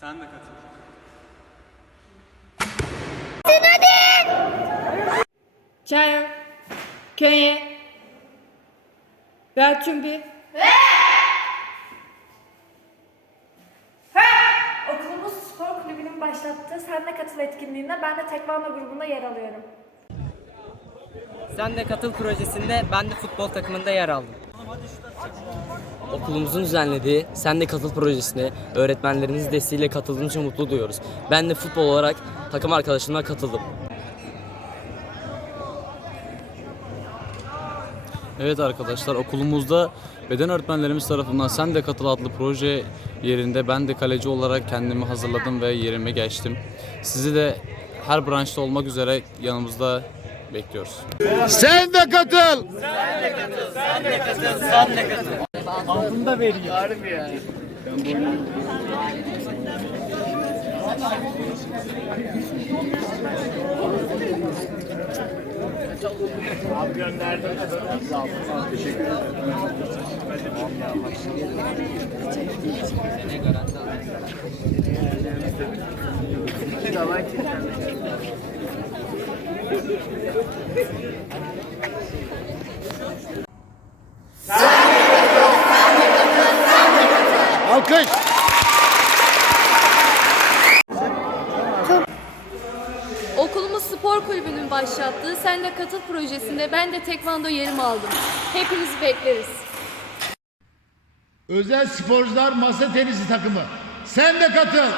Sen de katıl. Çay, köye, Berçumbi. Okulumuz spor kulübünün başlattığı Sen de Katıl etkinliğinde ben de tekvando grubunda yer alıyorum. Sen de katıl projesinde ben de futbol takımında yer aldım. Okulumuzun düzenlediği Sen de Katıl projesine öğretmenlerimizin desteğiyle katıldığım için mutlu duyuyoruz. Ben de futbol olarak takım arkadaşımla katıldım. Evet arkadaşlar okulumuzda beden öğretmenlerimiz tarafından Sen de Katıl adlı proje yerinde ben de kaleci olarak kendimi hazırladım ve yerime geçtim. Sizi de her branşta olmak üzere yanımızda bekliyoruz. Sen de katıl. Altında veriyor. Harbi ya. Ben bunu... Abi gönderdim. Teşekkür ederim. Sene garanti aldım. Alkış. Okulumuz spor kulübünün başlattığı Sen de Katıl projesinde ben de tekvando yerimi aldım. Hepinizi bekleriz. Özel sporcular masa tenisi takımı. Sen de katıl.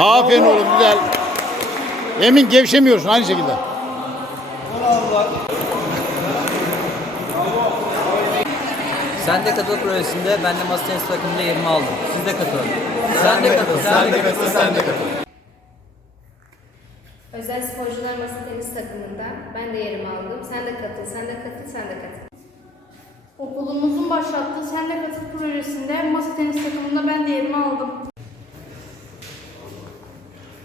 Aferin oğlum güzel. Emin gevşemiyorsun aynı şekilde. Sen de katıl projesinde ben de masa tenisi takımında yerimi aldım. Siz de katılın. Sen de katıl. Sen de katıl. Sen de katıl. Özel sporcular masa tenis takımında ben de yerimi aldım. Sen de katıl, sen de katıl, sen de katıl. Okulumuzun başlattığı Sen de Katıl projesinde masa tenis takımında ben de yerimi aldım.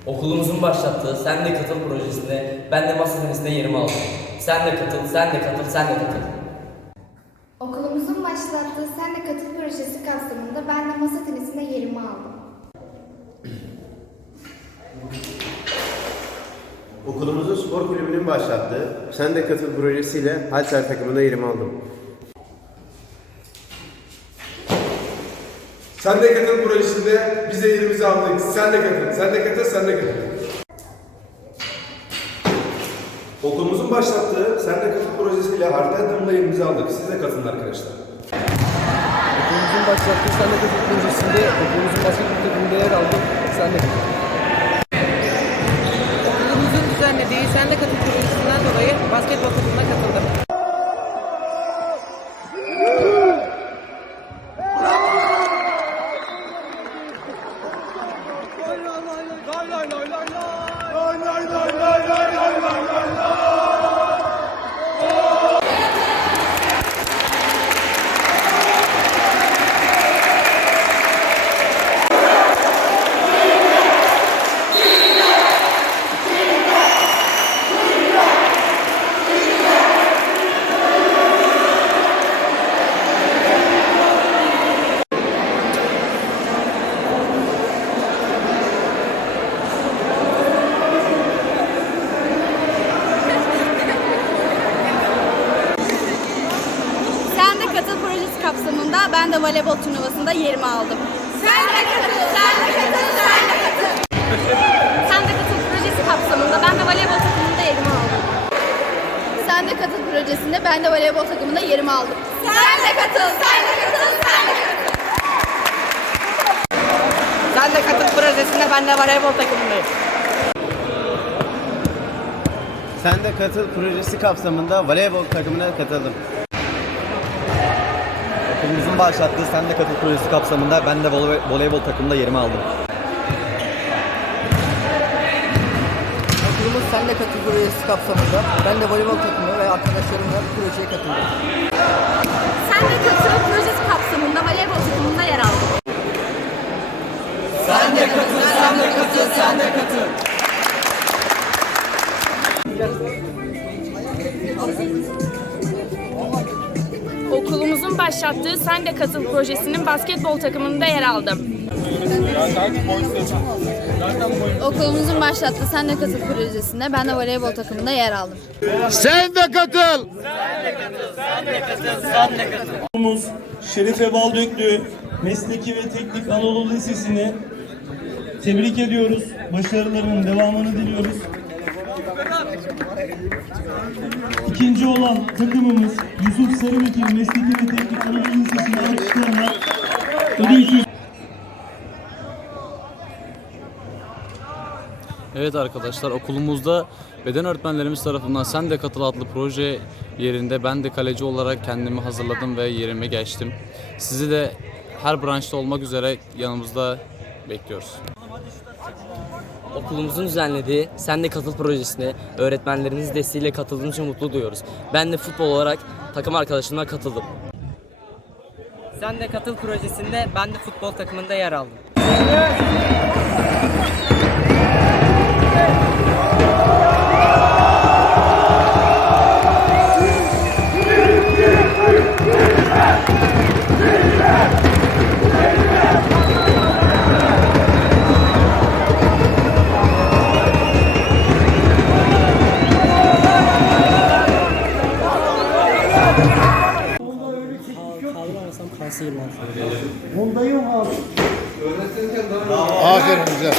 Okulumuzun başlattığı Sen de Katıl projesinde ben de masa tenisinde yerimi aldım. Sen de katıl, sen de katıl, sen de katıl. Başlattığı Sen de Katıl projesi kapsamında ben de masa tenisinde yerimi aldım. Okulumuzun spor kulübünün başlattığı Sen de Katıl projesiyle halter takımında yerimi aldım. Sen de katıl projesinde biz de yerimizi aldık. Sen de katıl, sen de katıl, sen de katıl. Okulumuzun başlattığı Sen de Katıl projesiyle harita takımında yerimizi aldık. Siz de katılın arkadaşlar. Okulumuzun başlattığı Sen de katıl projesinde okulumuzun basketbol takımında yer aldım. Sen de katıl. Okulumuzun düzenlediği Sen de katıl projesinden dolayı basketbol takımına katıldım. Sen de Katıl projesi kapsamında ben de voleybol turnuvasında yerimi aldım. Sen de katıl, sen de katıl, sen de katıl. Sen de Katıl projesi kapsamında ben de voleybol takımında yerimi aldım. Sen de Katıl projesinde ben de voleybol takımında yerimi aldım. Sen de katıl, sen de katıl, sen de katıl. Sen de katıl projesinde ben de voleybol takımındayım. Sen de Katıl projesi kapsamında voleybol takımına katıldım. Okulumuzun başlattığı Sen de Katıl projesi kapsamında ben de voleybol takımında yerimi aldım. Okulumuz Sen de katıl projesi kapsamında ben de voleybol takımı ve arkadaşlarımla bu projeye katıldım. Sen de Katıl projesi kapsamında voleybol takımında yer aldım. Sen de katıl, sen de katıl, sen de katıl. Baş başlattığı Sen de Katıl projesinin basketbol takımında yer aldım. Okulumuzun başlattığı Sen de Katıl projesinde ben de voleybol takımında yer aldım. Sen de katıl. Okulumuz Şerife Baldöklü Mesleki ve Teknik Anadolu Lisesi'ni tebrik ediyoruz. Başarılarının devamını diliyoruz. İkinci olan takımımız Yusuf Sarıbekir Mesleki ve Teknik Anadolu Lisesi'ni alkışlarla ödülsüz Evet arkadaşlar okulumuzda beden öğretmenlerimiz tarafından Sen de Katıl adlı proje yerinde ben de kaleci olarak kendimi hazırladım ve yerime geçtim. Sizi de her branşta olmak üzere yanımızda bekliyoruz. Okulumuzun düzenlediği Sen de Katıl projesine öğretmenlerimizin desteğiyle katıldığım için mutlu duyuyoruz. Ben de futbol olarak takım arkadaşımla katıldım. Sen de katıl projesinde ben de futbol takımında yer aldım. Aferin güzel.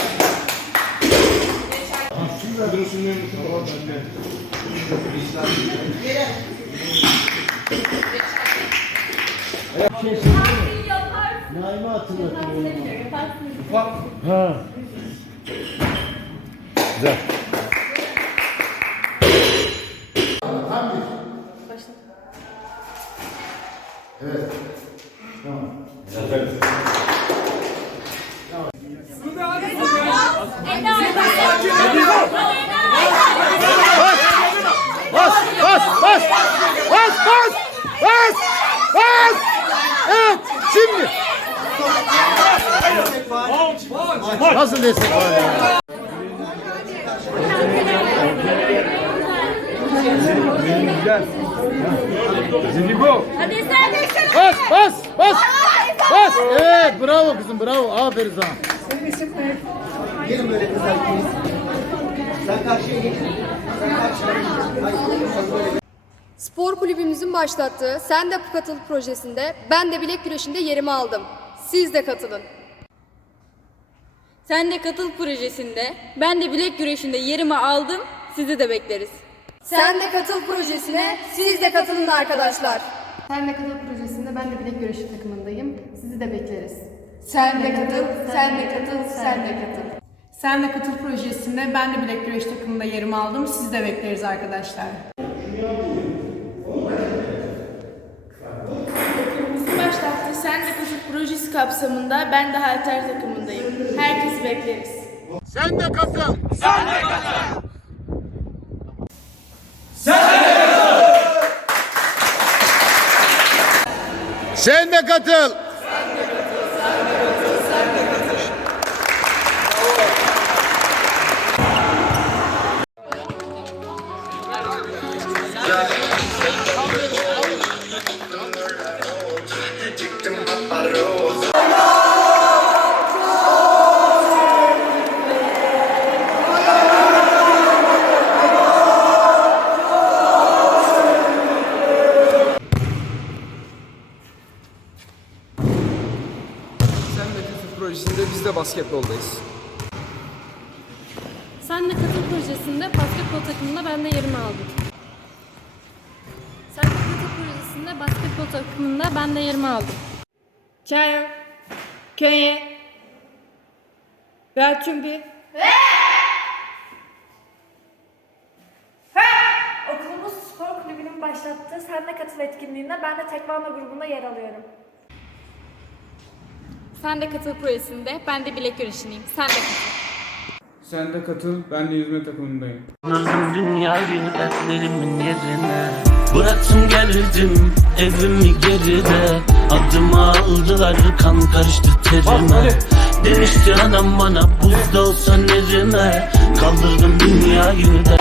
Güzel. Bas, bas, bas, bas, bas, bas, bas. Evet, şimdi. Nasıl destek var ya? Bas, bas, bas. Bas. Evet, bravo kızım, bravo. Aferin sana. Spor kulübümüzün başlattığı Sen de Katıl projesinde ben de bilek güreşinde yerimi aldım. Siz de katılın. Sen de Katıl projesinde ben de bilek güreşinde yerimi aldım. Sizi de bekleriz. Sen de Katıl projesine siz de katılın arkadaşlar. Sen de Katıl projesinde ben de bilek güreşi takımındayım. Sizi de bekleriz. Sen de katıl, sen de katıl, sen de katıl. Sen de Katıl projesinde ben de bilek güreş takımında yerimi aldım. Siz de bekleriz arkadaşlar. Okulumuzun başlattığı Sen de Katıl projesi kapsamında ben de halter takımındayım. Herkesi bekleriz. Sen de katıl. Sen de katıl. Sen haricinde biz de basketboldayız. Sen de katıl projesinde basketbol takımında ben de yerimi aldım. Sen de katıl projesinde basketbol takımında ben de yerimi aldım. Çayır, köye, Belçumbi. Okulumuz spor kulübünün başlattığı Sen de Katıl etkinliğinde ben de Tekvando grubunda yer alıyorum. Sen de Katıl projesinde ben de bilek güreşindeyim. Sen de katıl. Sen de katıl, ben de yüzme takımındayım. Anladım dünyayı dertlerimin yerine Bıraktım geldim evimi geride Adımı aldılar kan karıştı terime Demişti anam bana buzda olsan erime Kaldırdım dünyayı da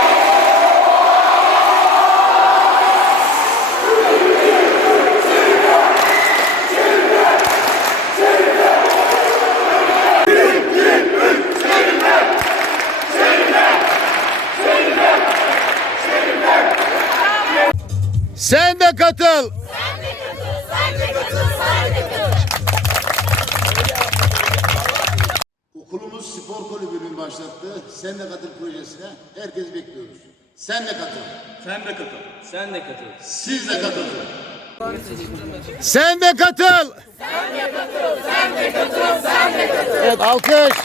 Sen de katıl. Sen de katıl. Sen de katıl. Siz de katılın. Sen de katıl. Evet alkış.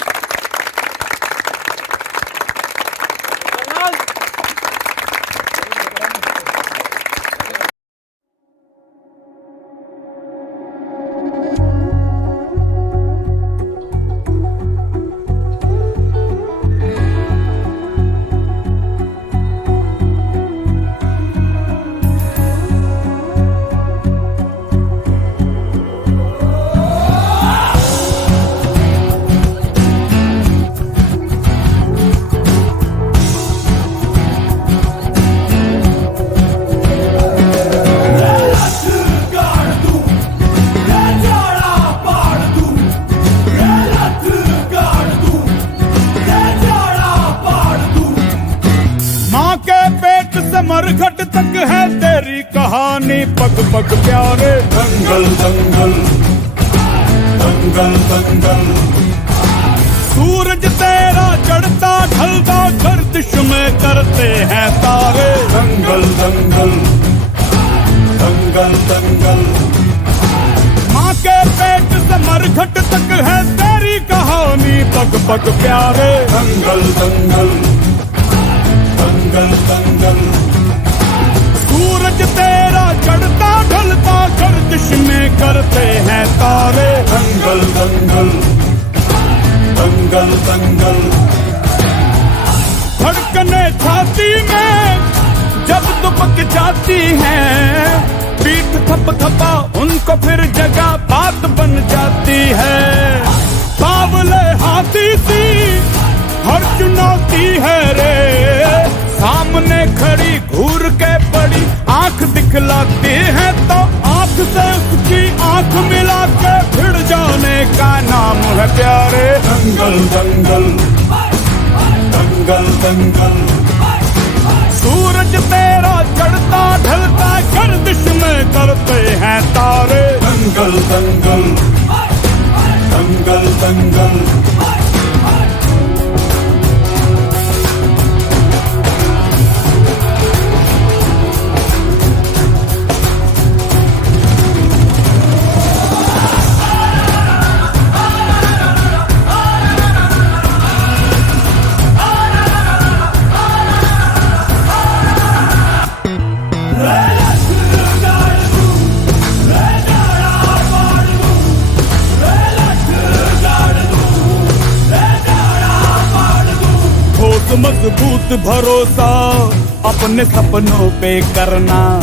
पेट से मरघट तक है तेरी कहानी। पग पग, प्यारे दंगल दंगल। दंगल दंगल। सूरज तेरा चढ़ता, ढलता, गर्दिश में करते हैं तारे। दंगल दंगल। दंगल दंगल। माँ के पेट से मरघट तक है तेरी कहानी। पग पग, प्यारे दंगल दंगल। दंगल दंगल। चढ़ता, ढलता, गर्दिश में करते हैं तारे। दंगल दंगल दंगल दंगल। धड़कने छाती में जब दुबक जाती है, पीठ थप थपा, उनको फिर जगह बात बन जाती है। बावले हाथी सी हर चुनौती है रे। सामने खड़ी घूर के बड़ी आँख दिखलाती है तो आँख से उसकी आँख मिला के भिड़ जाने का नाम है प्यारे। दंगल दंगल। दंगल दंगल। सूरज तेरा चढ़ता ढलता गर्दिश में करते हैं तारे। दंगल दंगल। दंगल दंगल। ठोस भरोसा अपने सपनों पे करना।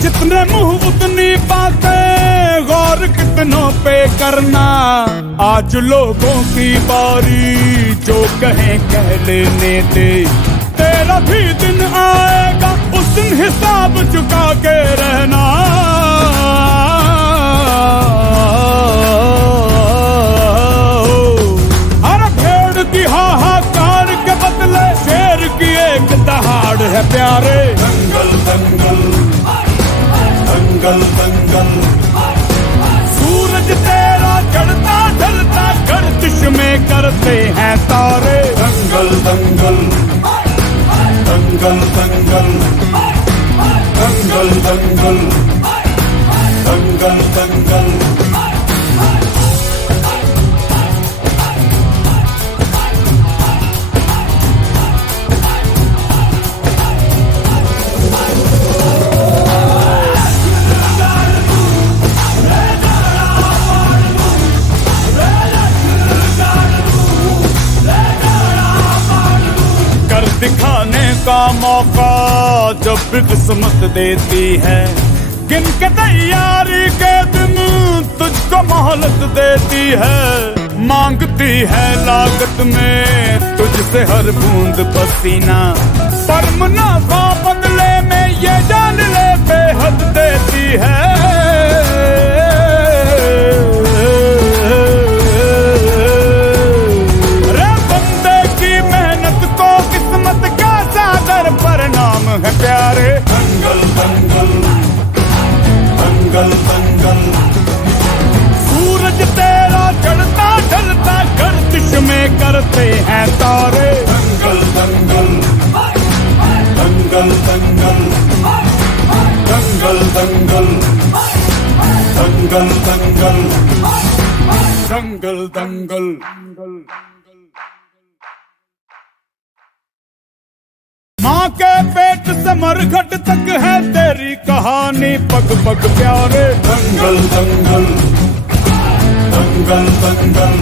जितने मुँह उतनी बातें गौर कितनों पे करना। आज लोगों की बारी, जो कहे कह लेने दे। तेरा भी दिन आएगा, उस दिन हिसाब चुका के रहना। है प्यारे दंगल दंगल दंगल दंगल सूरज तेरा चढ़ता ढलता गर्दिश में करते हैं तारे दंगल दंगल दंगल दंगल दंगल दंगल दंगल दंगल भी किस्मत देती है। गिन के तैयारी के दिन तुझको मोहलत देती है। मांगती है लागत में तुझसे हर बूंद पसीना। पर मुनाफा बदले में ये जान ले बेहद देती है। दंगल दंगल दंगल दंगल दंगल दंगल दंगल दंगल माँ के पेट से मरघट तक है तेरी कहानी पग पग प्यारे दंगल दंगल दंगल दंगल